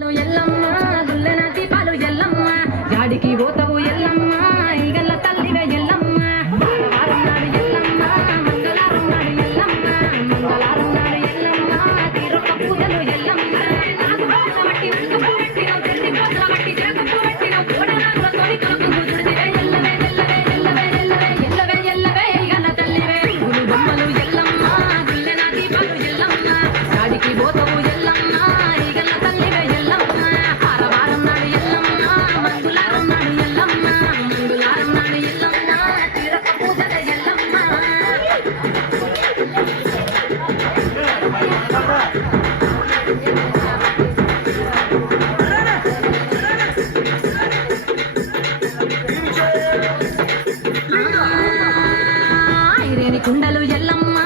ఎల్లమ్మ గుల్లెన దీపాలు ఎల్లమ్మ యాడికి పోతావు ఎల్లమ్మ ఈగల్ల తల్లివే ఎల్లమ్మ వారం నాడు ఎల్లమ్మ మంగళవారం నాడు ఎల్లమ్మ మంగళవారం నాడు ఎల్లమ్మ తిరుప పూజలు ఎల్లమ్మ నాగు బట్టి ఉసుకు పెట్టిన తెల్లి కోసల బట్టి జగపు పెట్టిన కోడనాగుల తోని కొలకు గుజుడివే ఎల్లవే ఎల్లవే ఎల్లవే ఎల్లవే ఎల్లవే ఎల్లవే ఈగల్ల తల్లివే గులు బొమ్మలు ఎల్లమ్మ గుల్లెన దీపాలు ఎల్లమ్మ యాడికి పోతావు ఎల్లమ్మ ఈగల్ల తల్లివే ఎల్లమ్మ వారం నాడు ఎల్లమ్మ మంగళవారం నాడు ఎల్లమ్మ మంగళవారం నాడు ఎల్లమ్మ తిరుప పూజలు ఎల్లమ్మ ఐరేని కుండలు ఎల్లమ్మ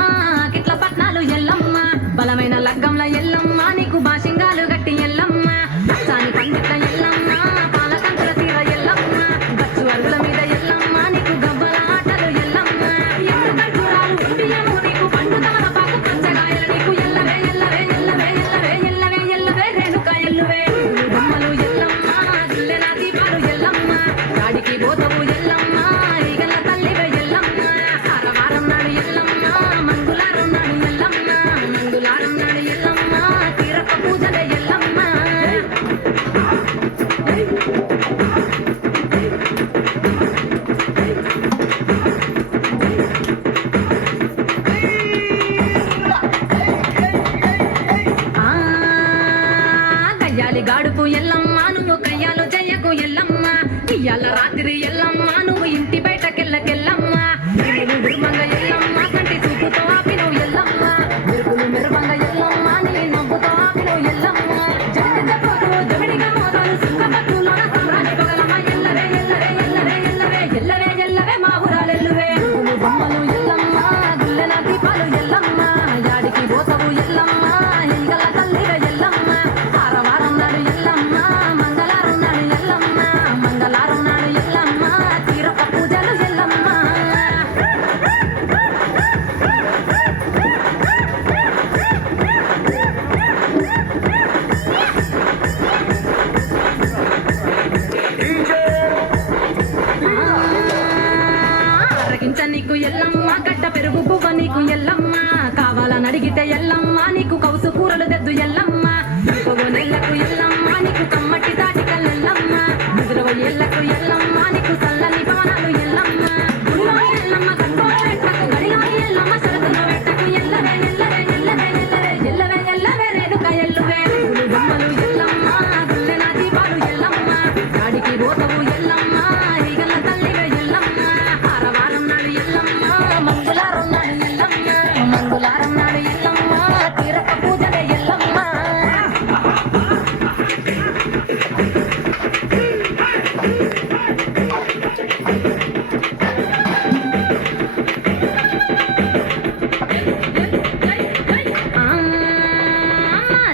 కిట్ల పట్నాలు ఎల్లమ్మ బలమైన లగ్గంల ఎల్లమ్మ నీకు బాషింగాలు గట్టి ఎల్లమ్మ సాని పండిట్ల ఎల్లమ్మ పాలకంకుల తీర ఎల్లమ్మ బచ్చు అరుగుల మీద ఎల్లమ్మ నీకు గవ్వల ఆటలు ఎల్లమ్మ ఎన్ను కంచురాలు బియ్యము నీకు పండు తమలపాకు పంచగాయలు నీకు ఎల్లవే ఎల్లవే ఎల్లవే ఎల్లవే ఎల్లవే ఎల్లవే రేణుక ఎల్లువే బొమ్మలు ఎల్లమ్మ గుల్లెన దీపాలు ఎల్లమ్మ గాడికి పోతావు ఎల్లమ్మ ఈగల తల్లివే ఎల్లమ్మ వారం నాడు ఎల్లమ్మ మంగళవారం నాడు ఎల్లమ్మ మంగళవారం నాడు ఎల్లమ్మ తిరుప పూజలే ఎల్లమ్మ కయ్యాలి గాడుపు ఎల్లమ్మ నువ్వు కయ్యాలు చెయ్యకు ఎల్లమ్మ ఇయ్యాల రాత్రి ఎల్లమ్మ నువ్వు ఇంటి బయటకెళ్ళకెళ్ళమ్మ గురుమంగ ఎల్లమ్మ కంటి చూపుతో ఆపినవు ఎల్లమ్మ మెరుపులు మెరువంగ ఎల్లమ్మ నీ నవ్వుతో ఆపినవు ఎల్లమ్మ జగతి చెప్పకు జమిడిగా మోదాలు సింగపట్టులోన సంరాజి పొగలమ్మ ఎల్లవే ఎల్లవే ఎల్లవే ఎల్లవే ఎల్లవే ఎల్లవే మా ఊరాలెల్లువే బొమ్మలు ఎల్లమ్మ గుల్లెన దీపాలు ఎల్లమ్మ యాడికి పోతావు ఎల్లమ్మ ఈగల తల్లివే ఎల్లమ్మ వారం నాడు ఎల్లమ్మ మంగళవారం నాడు ఎల్లమ్మ మంగళవారం నాడు ఎల్లమ్మ తిరుప పూజలు ఎల్లమ్మ ఆరగించ నీకు ఎల్లమ్మ గడ్డ పెరుగు పువ్వ నీకు ఎల్లమ్మ కావాలని అడిగితే ఎల్లమ్మ నీకు కౌసు కూరలు తెద్దు ఎల్లమ్మ నెల్లకు ఎల్లమ్మ నీకు కమ్మటి తాటికల్ ఎల్లమ్మ ముదురవ ఎల్లకు ఎల్లమ్మ నీకు చల్లని బాణాలు ఎల్లమ్మ గుడిలో ఎల్లమ్మ కట్టుకోల పెట్టకు గడిలో ఎల్లమ్మ సరకులు పెట్టకు ఎల్లవే ఎల్లవే ఎల్లవే ఎల్లవే ఎల్లవే ఎల్లవే రేణుక ఎల్లువే బొమ్మలు ఎల్లమ్మ గుల్లెన దీపాలు ఎల్లమ్మ గాడికి పోతావు ఎల్లమ్మ ఈగల తల్లివే ఎల్లమ్మ వారం నాడు ఎల్లమ్మ మంగళవారం నాడు ఎల్లమ్మ మంగళవారం నాడు ఎల్లమ్మ తిరుప పూజలే ఎల్లమ్మ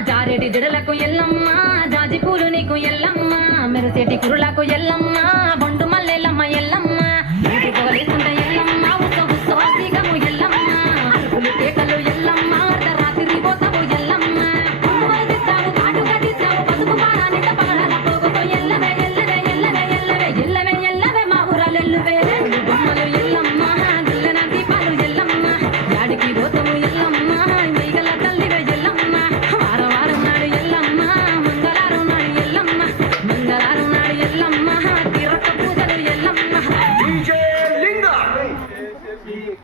జారెడి జడలకు ఎల్లమ్మ జాజి పూలు నీకు ఎల్లమ్మ మెరసేటి కురులకు ఎల్లమ్మ బొండు మల్లెలమ్మ ఎల్లమ్మ పొగలేసుంటే ఎల్లమ్మ ఉత్సవసీగము ఎల్లమ్మ అరుపులు కేకలు ఎల్లమ్మ అర్ధరాత్రి పోతావు ఎల్లమ్మ పువ్వులు తెస్తావు కాటుగా తీస్తావు పసుపు పారానిట పగడాల పోగుతో ఎల్లవే ఎల్లవే ఎల్లవే ఎల్లవే ఎల్లవే ఎల్లవే మా ఊరాలెల్లువే బొమ్మలు ఎల్లమ్మ గుల్లెన దీపాలు ఎల్లమ్మ యాడికి పోతావు ఎల్లమ్మ ఈగల తల్లివే ఎల్లమ్మ వారం నాడు ఎల్లమ్మ మంగళవారం నాడు ఎల్లమ్మ మంగళవారం నాడు ఎల్లమ్మ